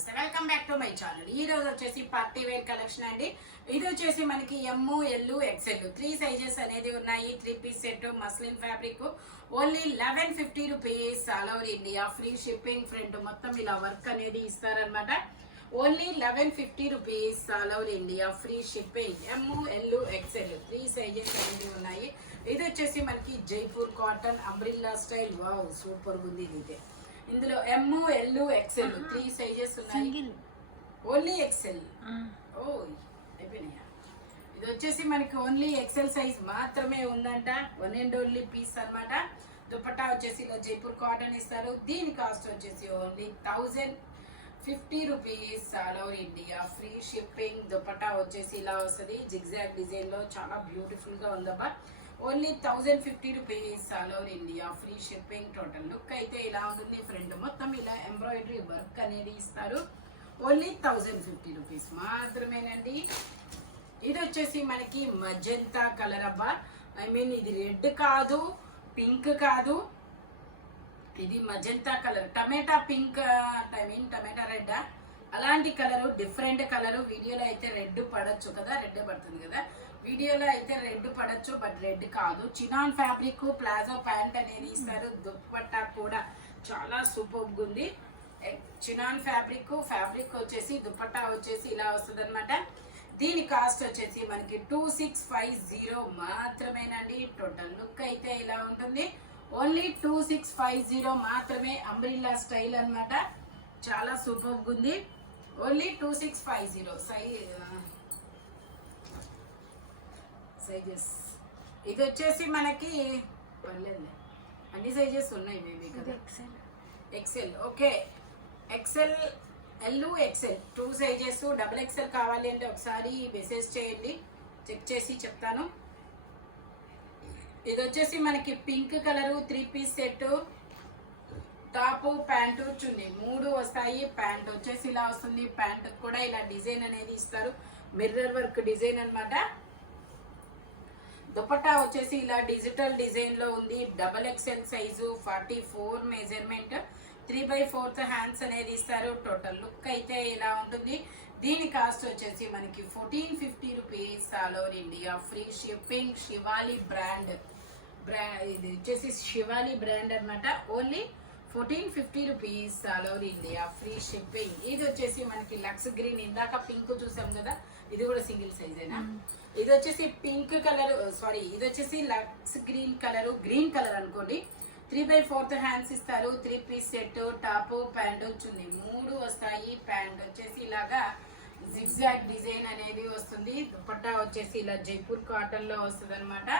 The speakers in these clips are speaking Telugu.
నమస్తే, welcome back to my channel. ఈ రోజు వచ్చేసి పార్టీ వేర్ కలెక్షన్ అండి. ఇది వచ్చేసి మనకి ఎమ్, ఎల్, ఎక్సెల్ 3 సైజెస్ అనేది ఉన్నాయి. 3 piece set muslin fabric only 1150 rupees. All over India free shipping. Front మొత్తం ఇలా వర్క్ అనేది ఇస్తారనమాట. Only 1150 rupees. All over India free shipping. M, L, XL 3 sizes అనేది ఉన్నాయి. ఇది వచ్చేసి మనకి Jaipur cotton umbrella style. Wow, super ఉంది ఇది. ఇందులో ఎమ్, ఎల్, ఎక్సెల్ 3 సైజెస్ ఉన్నాయి. Only XL. ఓ అయిపోయినాయా? ఇది వచ్చేసి మనకి ఓన్లీ ఎక్సెల్ సైజ్ మాత్రమే ఉందంట. వన్ అండ్ ఓన్లీ పీస్ అన్నమాట. దుపట్టా వచ్చేసి ఇలా జైపూర్ కాటన్ ఇస్తారు. దీని కాస్ట్ వచ్చేసి only 1050 rupees. All over India free shipping. Dupatta వచ్చేసి ఇలా వస్తుంది జిగ్జాగ్ డిజైన్ లో. చాలా బ్యూటిఫుల్ గా ఉందబ్బా. Only 1050 rupees. All over India free shipping. Total look అయితే ఇలా ఉంటుంది. ఫ్రంట్ మొత్తం ఇలా ఎంబ్రాయిడరీ వర్క్ అనేది ఇస్తారు. ఓన్లీ 1050 రూపీస్ మాత్రమేనండి. ఇది వచ్చేసి మనకి మజంతా కలర్ అబ్బా. ఐ మీన్ ఇది రెడ్ కాదు, పింక్ కాదు, ఇది magenta colour. Tomato pink, I mean tomato red, అలాంటి కలరు, డిఫరెంట్ కలరు. వీడియోలో అయితే రెడ్ పడచ్చు కదా, రెడ్ పడుతుంది కదా. వీడియోలో అయితే రెడ్ పడచ్చు, బట్ రెడ్ కాదు. చినాన్ ఫ్యాబ్రిక్, ప్లాజో ప్యాంట్ అనేది ఇస్తారు. దుప్పట్టా కూడా చాలా సూపర్ ఉంది. చినాన్ ఫ్యాబ్రిక్ వచ్చేసి దుప్పట్టా వచ్చేసి ఇలా వస్తుంది అనమాట. దీని కాస్ట్ వచ్చేసి మనకి 2650 మాత్రమేనండి. టోటల్ లుక్ అయితే ఇలా ఉంటుంది. ఓన్లీ 2650 మాత్రమే. అంబ్రిల్లా స్టైల్ అనమాట. చాలా సూపర్ ఉంది. Only 2650 sizes. ఇది వచ్చేసి మనకి అన్ని సైజెస్ ఉన్నాయి మేబీ కదా. XL okay. XL, L, XL 2 sizes. Double XL కావాలి అంటే ఒకసారి మెసేజ్ చేయండి, చెక్ చేసి చెప్తాను. ఇది వచ్చేసి మనకి pink colour 3 piece set. Top, pant, chunni 3 వస్తాయి. ప్యాంట్ వచ్చేసి ఇలా వస్తుంది. ప్యాంట్ కూడా ఇలా డిజైన్ అనేది ఇస్తారు. మిర్రర్ వర్క్ డిజైన్ అనమాట. దుపట్టా వచ్చేసి ఇలా డిజిటల్ డిజైన్ లో ఉంది. Double XL size, 44 measurement, 3/4 hands అనేది ఇస్తారు. టోటల్ లుక్ అయితే ఇలా ఉంటుంది. దీని కాస్ట్ వచ్చేసి మనకి 1450 rupees. All over India free shipping. Shivali brand, ఇది వచ్చేసి శివాలి బ్రాండ్ అనమాట. Only 1450 rupees. All over India free shipping. ఇది వచ్చేసి మనకి లక్స్ గ్రీన్. ఇందాక పింక్ చూసాం కదా, ఇది కూడా సింగిల్ సైజేనా. ఇది వచ్చేసి పింక్ కలర్, సారీ ఇది వచ్చేసి lux green colour, green colour అనుకోండి. 3/4 హ్యాండ్స్ ఇస్తారు. 3 పీస్ సెట్. టాప్, ప్యాంట్ వచ్చింది 3 వస్తాయి. ప్యాంట్ వచ్చేసి ఇలాగా జిగ్జాగ్ డిజైన్ అనేది వస్తుంది. దుపట్టా వచ్చేసి ఇలా జైపూర్ కాటన్ లో వస్తుంది అనమాట.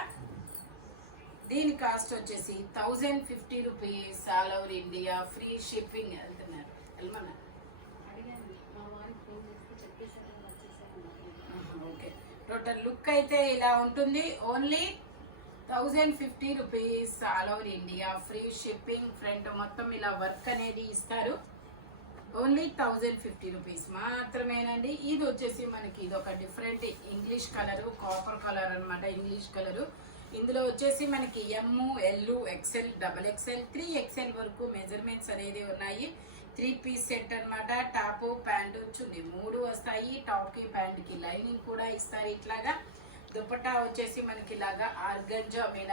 దీని కాస్ట్ వచ్చేసి 1050 rupees. All over India free shipping. వెళ్తున్నారు వెళ్ళమన్నా. ఓకే. టోటల్ లుక్ అయితే ఇలా ఉంటుంది. Only 1050 rupees. All over India free shipping. Front మొత్తం ఇలా వర్క్ అనేది ఇస్తారు. ఓన్లీ 1050 రూపీస్ మాత్రమేనండి. ఇది వచ్చేసి మనకి ఇది ఒక different English colour, copper colour అనమాట. English colour. ఇందులో వచ్చేసి మనకి M, L, XL, double XL, 3 XL వరకు మెజర్మెంట్స్ అనేది ఉన్నాయి. 3 పీస్ సెట్ అనమాట. టాప్, ప్యాంట్ చున్నీ 3 వస్తాయి. టాప్ కి ప్యాంట్ కి లైనింగ్ కూడా ఇస్తారు ఇట్లాగా. దుపట్టా వచ్చేసి మనకి ఇలాగా ఆర్గంజా మీద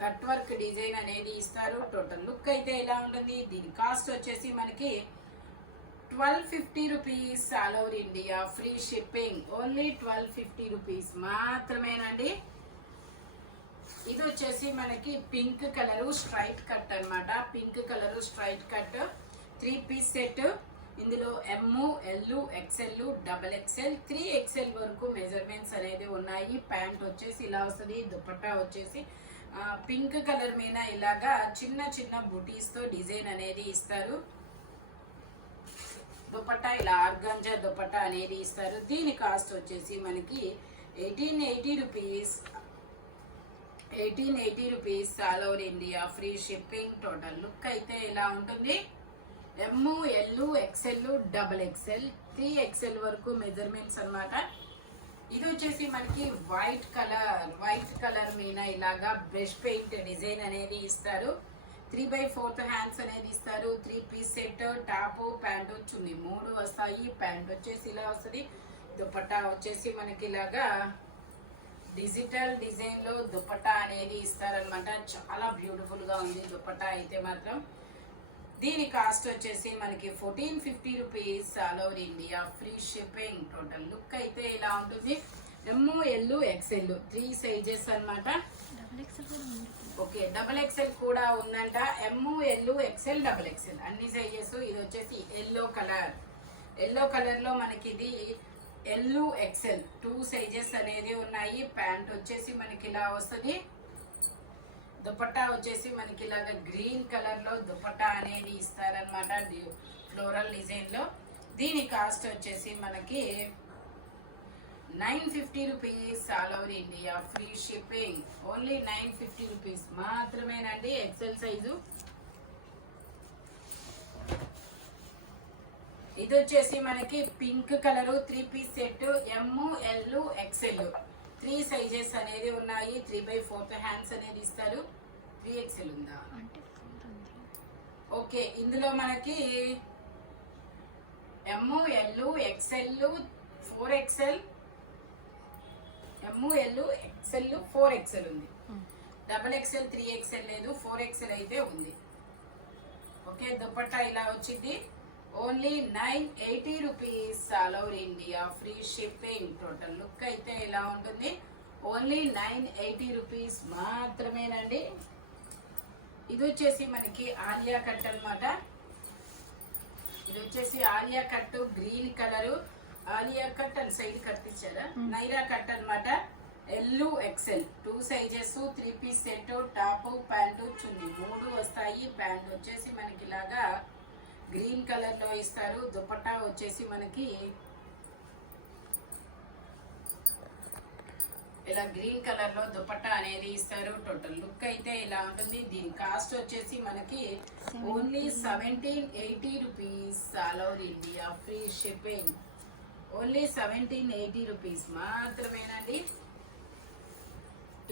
కట్ వర్క్ డిజైన్ అనేది ఇస్తారు. టోటల్ లుక్ అయితే ఇలా ఉంటుంది. దీని కాస్ట్ వచ్చేసి మనకి 1250 rupees. All over India free shipping. Only 1250 rupees మాత్రమేనండి. ఇది వచ్చేసి మనకి పింక్ కలరు స్ట్రైట్ కట్ అనమాట. Pink colour straight cut 3 piece set. ఇందులో M, L, XL, double XL, 3 XL వరకు మెజర్మెంట్స్ అనేది ఉన్నాయి. ప్యాంట్ వచ్చేసి ఇలా వస్తుంది. దుపట్టా వచ్చేసి పింక్ కలర్ మీద ఇలాగా చిన్న చిన్న బుటీస్ తో డిజైన్ అనేది ఇస్తారు. దుపట్టా ఇలా ఆర్గాంజా దుపట్టా అనేది ఇస్తారు. దీని కాస్ట్ వచ్చేసి మనకి 1880 rupees. 1880 rupees. All over India free shipping. Total look అయితే ఇలా ఉంటుంది. M, L, XL, double XL, 3 XL వరకు మెజర్మెంట్స్ అనమాట. ఇది వచ్చేసి మనకి వైట్ కలర్ మీద ఇలాగా బ్రష్ పెయింట్ డిజైన్ అనేది ఇస్తారు. 3/4 హ్యాండ్స్ అనేది ఇస్తారు. 3 piece set, top pant chunni 3 వస్తాయి. ప్యాంట్ వచ్చేసి ఇలా వస్తుంది. దుపట్టా వచ్చేసి మనకి ఇలాగా డిజిటల్ డిజైన్ లో దుపట్టా అనేది ఇస్తారనమాట. చాలా బ్యూటిఫుల్ గా ఉంది దుపట్టా అయితే మాత్రం. దీని కాస్ట్ వచ్చేసి మనకి 1450 rupees. All over India free shipping. Total look అయితే ఇలా ఉంటుంది. ML XL 3 సైజెస్ అనమాట. ఓకే, XXL కూడా ఉందంట. ML XL XXL అన్ని సైజెస్. ఇది వచ్చేసి ఎల్లో కలర్ లో మనకి ఇది XL 2 సైజెస్ అనేది ఉన్నాయి. ప్యాంట్ వచ్చేసి మనకి ఇలా వస్తుంది. దుపట్టా వచ్చేసి మనకి ఇలాగ గ్రీన్ కలర్ లో దుపట్టా అనేది ఇస్తారనమాట, ఫ్లోరల్ డిజైన్ లో. దీని కాస్ట్ వచ్చేసి మనకి 950 rupees. All over India free shipping. Only 950 rupees మాత్రమేనండి. XL size. ఇది వచ్చేసి మనకి pink colour 3 piece set. ML XL 3 sizes అనేది ఉన్నాయి. 3/4 హ్యాండ్స్ అనేది ఇస్తారు. 3XL ఉందా? ఓకే, ఇందులో మనకి ML XL 4XL, ML XL 4XL ఉంది. XXL 3XL లేదు, 4XL అయితే ఉంది. ఓకే, దుపట్టా ఇలా వచ్చింది. Only 980 rupees. All over India free shipping. Total look అయితే ఇలా ఉంటుంది. ఓన్లీ 980 రూపీస్ మాత్రమేనండి. ఇది వచ్చేసి మనకి ఆలియా కట్ అనమాట. ఇది వచ్చేసి Alia cut green colour. Alia cut and side cut ఇచ్చారా, నైరా కట్ అనమాట. L XL 2 sizes. 3 piece set, top pant chunni 3 వస్తాయి. ప్యాంట్ వచ్చేసి మనకి ఇలాగా గ్రీన్ కలర్ లో ఇస్తారు. దుపట్టా వచ్చేసి మనకి ఇలా గ్రీన్ కలర్ లో దుపట్టా అనేది ఇస్తారు. టోటల్ లుక్ అయితే ఇలా ఉంటుంది. దీని కాస్ట్ వచ్చేసి మనకి only 1780 rupees. All over India free shipping. Only 1780 rupees మాత్రమేనండి.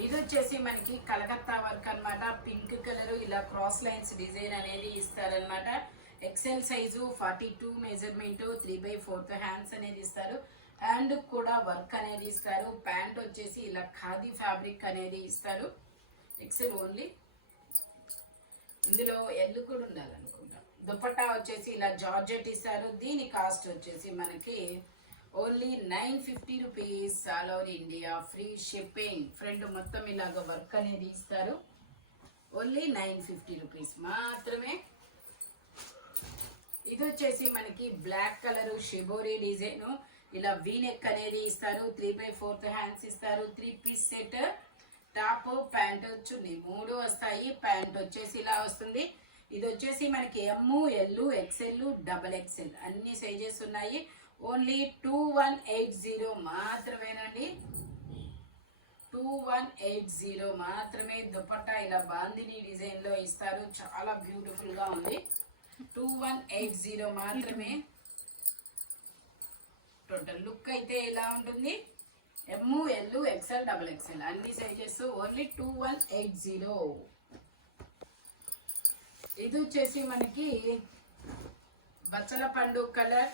ఇది వచ్చేసి మనకి కలకత్తా వర్క్ అనమాట. పింక్ కలర్ ఇలా క్రాస్ లైన్స్ డిజైన్ అనేది ఇస్తారనమాట. XL సైజు, 42 మెజర్మెంట్, 3/4 హ్యాండ్స్ అనేది ఇస్తారు. హ్యాండ్ కూడా వర్క్ అనేది ఇస్తారు. ప్యాంట్ వచ్చేసి ఇలా ఖాదీ ఫ్యాబ్రిక్ అనేది ఇస్తారు. XL only. ఇందులో ఎల్లు కూడా ఉండాలనుకుంటా. దుపట్టా వచ్చేసి ఇలా జార్జెట్ ఇస్తారు. దీని కాస్ట్ వచ్చేసి మనకి only 950 rupees. All over India free shipping. Front మొత్తం ఇలాగ వర్క్ అనేది ఇస్తారు. ఓన్లీ 950 రూపీస్ మాత్రమే. ఇది వచ్చేసి మనకి బ్లాక్ కలర్ షిబోరి డిజైన్. ఇలా వీనెక్ అనేది ఇస్తారు. 3/4 హ్యాండ్స్ ఇస్తారు. 3 piece set, top pant chunni 3 వస్తాయి. ప్యాంట్ వచ్చేసి ఇలా వస్తుంది. ఇది వచ్చేసి మనకి ML XL XXL అన్ని సైజెస్ ఉన్నాయి. ఓన్లీ 2180 మాత్రమేనండి. 2180 మాత్రమే. దుపట్టా ఇలా బాందిని డిజైన్ లో ఇస్తారు. చాలా బ్యూటిఫుల్ గా ఉంది. 2180 మాత్రమే. టోటల్ లుక్ అయితే ఇలా ఉంటుంది. ML XL XXL అన్ని సైజెస్. ఓన్లీ 2180. ఇది వచ్చేసి మనకి బచ్చల పండు colour.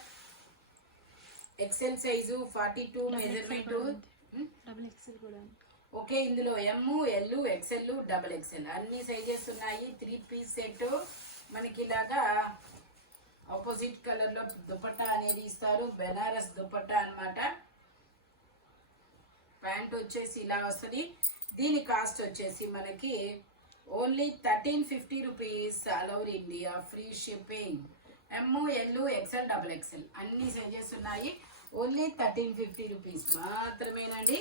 XL size, 42 measurement. Okay, ఇందులో ML XL XXL అన్ని సైజెస్ ఉన్నాయి. 3 పీస్ సెట్. మనకి ఇలాగా ఆపోజిట్ కలర్ లో దుపట్టా అనేది ఇస్తారు. బెనారస్ దుపట్టా అన్నమాట. ప్యాంట్ వచ్చేసి ఇలా వస్తుంది. దీని కాస్ట్ వచ్చేసి మనకి only 1350 rupees. All over India free shipping. ML XL XXL అన్ని సైజెస్ ఉన్నాయి. ఓన్లీ 1350 రూపీస్ మాత్రమేనండి.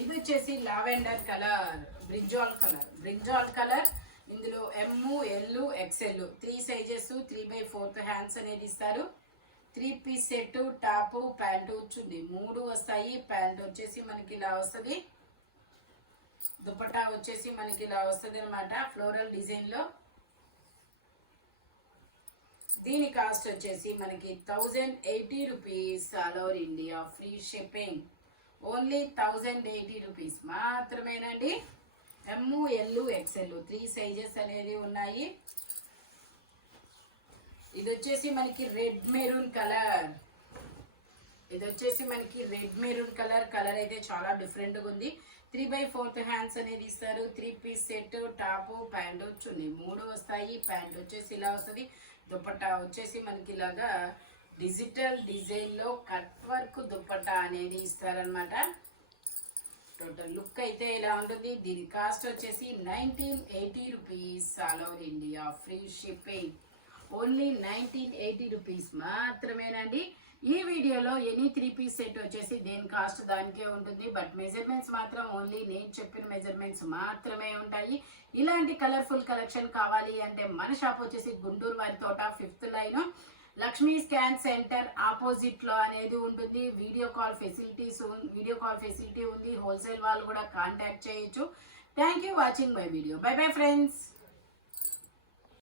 ఇది వచ్చేసి లావెండర్ కలర్, బ్రింజాల్ కలర్. ఇందులో ML XL 3 సైజెస్, 3/4 హ్యాండ్స్ అనేది ఇస్తారు. 3 piece set, top pant chunni 3 వస్తాయి. ప్యాంట్ వచ్చేసి మనకి ఇలా వస్తుంది. దుపట్టా వచ్చేసి మనకి ఇలా వస్తుంది అనమాట, ఫ్లోరల్ డిజైన్ లో. దీని కాస్ట్ వచ్చేసి మనకి 1080 rupees. All over India free shipping. Only 1080 rupees మాత్రమేనండి. ఎమ్ ఎల్ ఎక్సెల్ 3 సైజెస్ అనేది ఉన్నాయి. ఇది వచ్చేసి మనకి రెడ్ మెరూన్ కలర్. కలర్ అయితే చాలా డిఫరెంట్గా ఉంది. 3/4 హ్యాండ్స్ అనేది ఇస్తారు. 3 piece set, top, pant chunni 3 వస్తాయి. ప్యాంట్ వచ్చేసి ఇలా వస్తుంది. దుపట్టా వచ్చేసి మనకి ఇలాగా డిజిటల్ డిజైన్లో కట్ వర్క్ దుపట్టా అనేది ఇస్తారనమాట. టోటల్ లుక్ అయితే ఇలా ఉంటుంది. దీని కాస్ట్ వచ్చేసి 1980 rupees. All over India free shipping. Only 1980 rupees మాత్రమేనండి. ఈ వీడియోలో ఎనీ 3 పీస్ సెట్ వచ్చేసి దేని కాస్ట్ దానికే ఉంటుంది. బట్ మెజర్మెంట్స్ మాత్రం ఓన్లీ నేను చెప్పిన మెజర్మెంట్స్ మాత్రమే ఉంటాయి. ఇలాంటి కలర్ఫుల్ కలెక్షన్ కావాలి అంటే మన షాప్ వచ్చేసి గుంటూరు వారి తోట 5th line Lakshmi scan centre opposite లో అనేది ఉంటుంది. వీడియో కాల్ ఫెసిలిటీ ఉంది. హోల్సేల్ వాళ్ళు కూడా కాంటాక్ట్ చేయొచ్చు. Thank you watching my video. By bye friends.